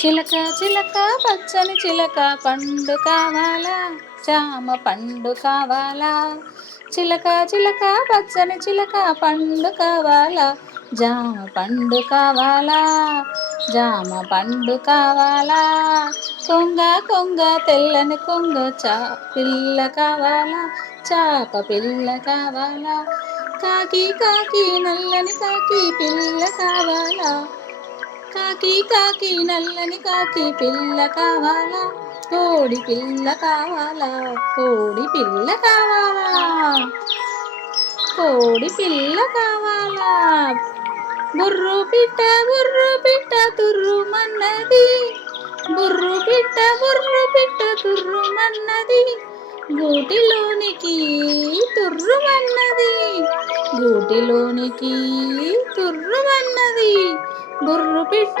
చిలక చిలక పచ్చని చిలక పండు కావాలా, జామ పండు కావాలా. చిలక చిలక పచ్చని చిలక పండు కావాలా, జామ పండు కావాలా, జామ పండు కావాలా. కొంగ కొంగ తెల్లని కొంగ పిల్ల కావాలా, చాప పిల్ల కావాలా. కాకి కాకి నల్లని కాకి పిల్ల కావాలా, కాకి కాకి నల్లని కాకి పిల్ల కావాలా. కోడి పిల్ల కావాలా, కోడి పిల్ల కావాలా, కోడి పిల్ల కావాలా. బుర్రు పిట్ట తుర్రుమన్నది, బుర్రు పిట్ట తుర్రుమన్నది. గూటిలోనికి తుర్రుమన్నది, గూటిలోనికి తుర్రుమన్నది. బుర్రు పిట్ట